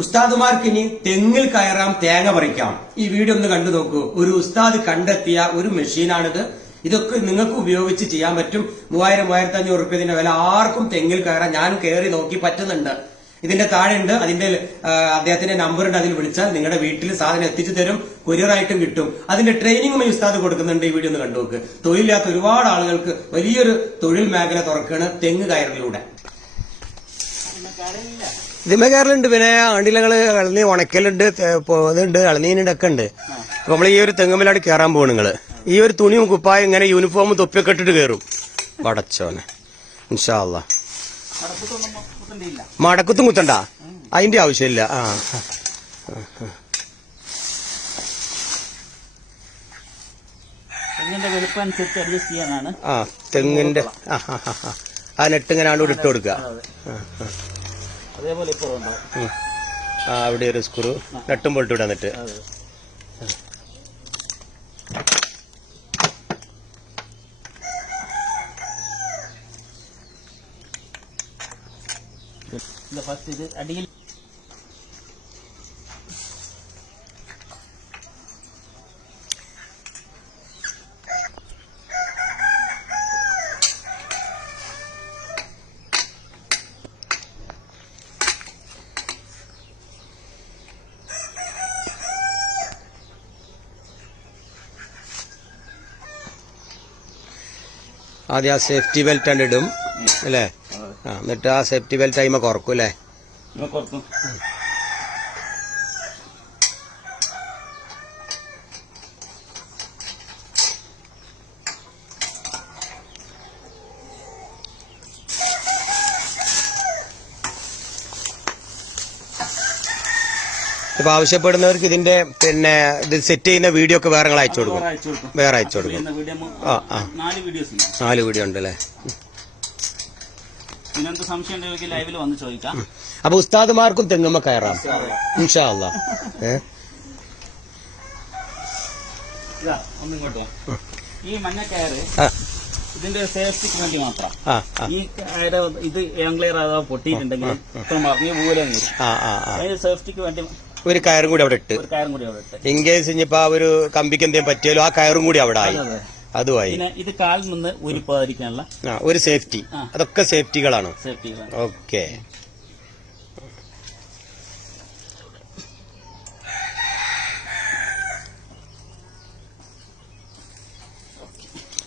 ഉസ്താദുമാർക്ക് ഇനി തെങ്ങിൽ കയറാം, തേങ്ങ പറിക്കാം. ഈ വീഡിയോ ഒന്ന് കണ്ടു നോക്കൂ. ഒരു ഉസ്താദ് കണ്ടെത്തിയ ഒരു മെഷീനാണിത്. ഇതൊക്കെ നിങ്ങൾക്ക് ഉപയോഗിച്ച് ചെയ്യാൻ പറ്റും. 3000-1500 റുപ്യ ഇതിന്റെ വില. ആർക്കും തെങ്ങിൽ കയറാം. ഞാനും കയറി നോക്കി, പറ്റുന്നുണ്ട്. ഇതിന്റെ താഴെ ഉണ്ട്, അതിന്റെ അദ്ദേഹത്തിന്റെ നമ്പർ ഉണ്ട്. അതിൽ വിളിച്ചാൽ നിങ്ങളുടെ വീട്ടിൽ സാധനം എത്തിച്ചു തരും. കൊറിയറായിട്ടും കിട്ടും. അതിന്റെ ട്രെയിനിങ്ങും ഈ ഉസ്താദ് കൊടുക്കുന്നുണ്ട്. ഈ വീഡിയോ ഒന്ന് കണ്ടു നോക്ക്. തൊഴിലില്ലാത്ത ഒരുപാട് ആളുകൾക്ക് വലിയൊരു തൊഴിൽ മേഖല തുറക്കുകയാണ് തെങ്ങ് കയറിലൂടെ. ഇതിമ കയറലുണ്ട്, പിന്നെ ആണ്ടിലകള് ഇളനീ ഉണക്കലുണ്ട്, ഇതുണ്ട്, ഇളനീനുണ്ടൊക്കെ ഉണ്ട്. അപ്പൊ നമ്മൾ ഈ ഒരു തെങ്ങുമ്മലാണ് കയറാൻ പോകും. നിങ്ങള് ഈ ഒരു തുണിയും കുപ്പായും ഇങ്ങനെ യൂണിഫോമും തൊപ്പിയൊക്കെ ഇട്ടിട്ട് കയറും. പടച്ചോനെ, ഇൻഷാ അല്ലാ. മടക്കത്തും കുത്തണ്ട, അതിന്റെ ആവശ്യമില്ല. തെങ്ങിന്റെ ആ നെട്ട് ഇങ്ങനെ ആണ്ട് ഇട്ട് കൊടുക്കുക. അവിടെ ഒരു സ്ക്രൂ നെട്ടും പൊളിട്ട് വിടാൻ. എന്നിട്ട് അടിയിൽ ആദ്യം ആ സേഫ്റ്റി ബെൽറ്റ് ആണ് ഇടും അല്ലേ? എന്നിട്ട് ആ സേഫ്റ്റി ബെൽറ്റ് ആയി കുറക്കും അല്ലേ? ഇപ്പൊ ആവശ്യപ്പെടുന്നവർക്ക് ഇതിന്റെ പിന്നെ ഇത് സെറ്റ് ചെയ്യുന്ന വീഡിയോ ഒക്കെ വേറെ അയച്ചു കൊടുക്കും. വേറെ അയച്ചു കൊടുക്കും. 4 വീഡിയോ ഉണ്ട് അല്ലേ? അപ്പൊ ഉസ്താദുമാർക്കും തെങ്ങുമ്മ കയറാം ഇൻഷാ അല്ലാ. ഈ മഞ്ഞ കയറ് ഇതിന്റെ സേഫ്റ്റിക്ക് വേണ്ടി മാത്രം. ഈ കയറ് ഇത് ഏംഗ്ലെയർ അഥവാ പൊട്ടിയിട്ടുണ്ടെങ്കിൽ മറിഞ്ഞു പോലെ സേഫ്റ്റിക്ക് വേണ്ടി ഒരു കയറും കൂടി അവിടെ ഇട്ട്, ഇൻ കേസ് ഇനിയിപ്പോ ഒരു കമ്പിക്ക് എന്തെങ്കിലും പറ്റിയാലും ആ കയറും കൂടി അവിടെ ആയി. അതുമായി ഇത് കാലിൽ നിന്ന് ഊരിപ്പോകാതിരിക്കാനുള്ള ഒരു സേഫ്റ്റി. അതൊക്കെ സേഫ്റ്റികളാണ്. ഓക്കെ.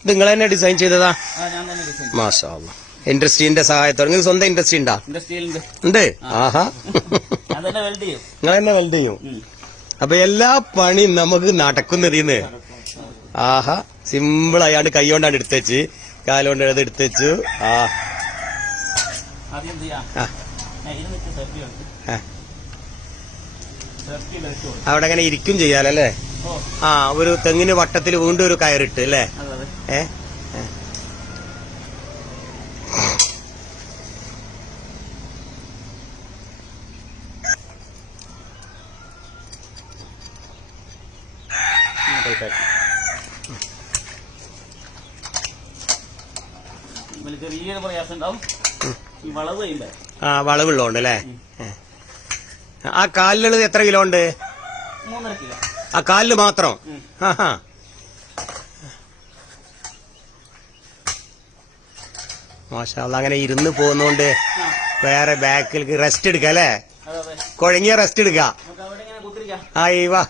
നിങ്ങൾ തന്നെ ഡിസൈൻ ചെയ്തതാ? മാഷാ അല്ലാഹ്. ഇൻഡസ്ട്രീന്റെ സഹായത്തോടെ. നിങ്ങൾക്ക് സ്വന്തം ഇൻഡസ്ട്രി ഉണ്ടാ? ഉണ്ട്. ആഹാ, നിങ്ങൾ തന്നെ വെൽഡ് ചെയ്യും. അപ്പൊ എല്ലാ പണിയും നമുക്ക് നടക്കുന്നതിന്ന്. ആഹാ, സിമ്പിൾ ആയാണ്ട് കൈ കൊണ്ടാണ് എടുത്തുവെച്ച്, കാലുകൊണ്ട് എടുത്തുവെച്ചു. അവിടെ അങ്ങനെ ഇരിക്കും ചെയ്യാലല്ലേ? ഒരു തെങ്ങിന് വട്ടത്തിൽ വീണ്ടും ഒരു കയറിട്ട് അല്ലേ? ചെറിയൊരു പ്രയാസം ഉണ്ടാവും ഈ വളവ് കഴിയുമ്പോ. വളവുള്ളതുകൊണ്ട് അല്ലേ? ആ കാലിലുള്ളത് എത്ര കിലോ ഉണ്ട്? 3.5 കിലോ. ആ കാലില് മാത്രം? മാഷാ അല്ലാഹ്. അങ്ങനെ ഇരുന്ന് പോകുന്നോണ്ട് വേറെ ബാക്കിൽ റെസ്റ്റ് എടുക്കാം അല്ലേ? കുഴങ്ങിയ റെസ്റ്റ് എടുക്കാം. വാ.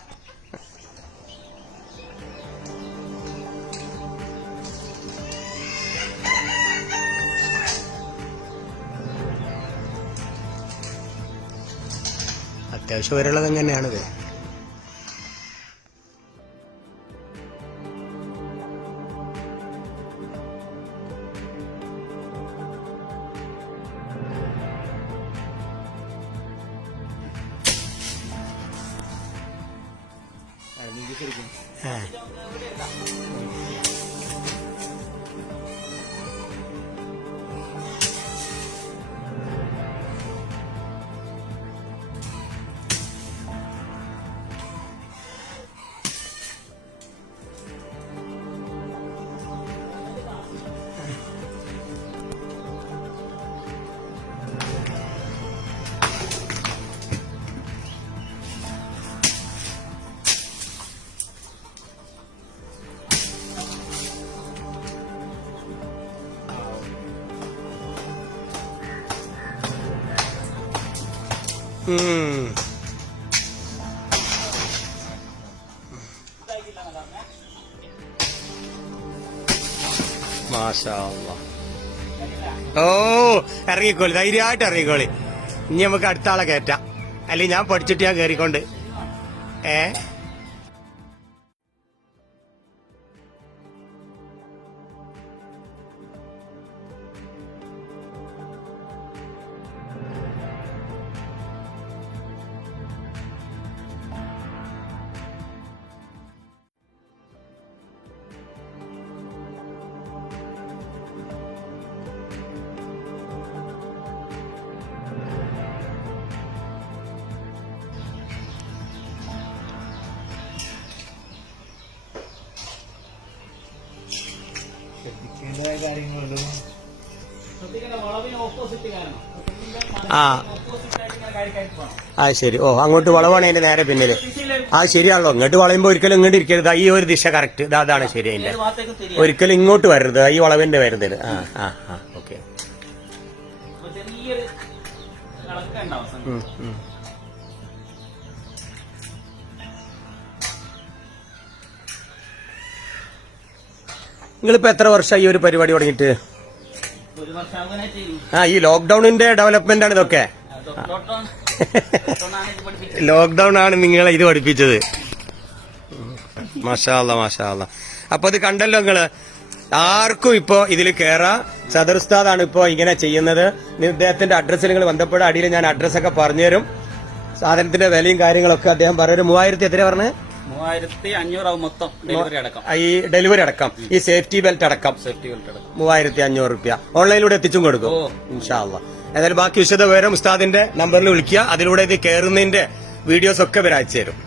അത്യാവശ്യം വരുള്ളത് എങ്ങനെയാണിത്? മാഷാ അല്ലാ. ഓ ഇറങ്ങിക്കോളി, ധൈര്യമായിട്ട് ഇറങ്ങിക്കോളി. ഇനി നമുക്ക് അടുത്ത ആളെ കയറ്റാം, അല്ലെങ്കിൽ ഞാൻ പഠിച്ചിട്ട് ഞാൻ കയറിക്കൊണ്ട്. കാര്യങ്ങളുണ്ട്. വളവിന് ഓപ്പോസിറ്റ് കാരണം ആ ശരി. ഓ അങ്ങോട്ട് വളവാണ് അതിന്റെ നേരെ പിന്നില്. ആ ശരിയാണല്ലോ, ഇങ്ങോട്ട് വളയുമ്പോ ഒരിക്കലും ഇങ്ങോട്ട് ഇരിക്കരുത്. ഈ ഒരു ദിശ കറക്റ്റ്, അതാണ് ശരി. അതിന്റെ ഒരിക്കലും ഇങ്ങോട്ട് വരരുത്, ഈ വളവിന്റെ വരുന്നത്. ഓക്കെ. ചെറിയൊരു നിങ്ങളിപ്പോ എത്ര വർഷമായി ഈ ഒരു പരിപാടി തുടങ്ങിയിട്ട്? ഈ ലോക്ക്ഡൌണിന്റെ ഡെവലപ്മെന്റ് ആണ് ഇതൊക്കെ. ലോക്ക്ഡൌൺ ആണ് നിങ്ങളെ ഇത് പഠിപ്പിച്ചത്. മാഷാ അല്ലാ, മാഷാ അല്ലാ. അപ്പൊ ഇത് കണ്ടല്ലോ നിങ്ങള്. ആർക്കും ഇപ്പോ ഇതിൽ കയറാം. സദർ ഉസ്താദാണ് ഇപ്പോ ഇങ്ങനെ ചെയ്യുന്നത്. ഇദ്ദേഹത്തിന്റെ അഡ്രസ്സിൽ നിങ്ങൾ ബന്ധപ്പെടുക. അടിയിൽ ഞാൻ അഡ്രസ്സൊക്കെ പറഞ്ഞുതരും. സാധനത്തിന്റെ വിലയും കാര്യങ്ങളൊക്കെ അദ്ദേഹം പറയും. 3000 എത്ര പറഞ്ഞ്? 3500 മൊത്തം ഡെലിവറി അടക്കം. ഈ ഡെലിവറി അടക്കം, ഈ സേഫ്റ്റി ബെൽറ്റ് അടക്കം 3500 രൂപ. ഓൺലൈനിലൂടെ എത്തിച്ചും കൊടുക്കും ഇൻഷാ അല്ലാ. ഏതായാലും ബാക്കി വിശദ വിവരം ഉസ്താദിന്റെ നമ്പറിൽ വിളിക്കുക. അതിലൂടെ ഇത് കയറുന്നതിന്റെ വീഡിയോസ് ഒക്കെ ഇവർ അയച്ചു തരും.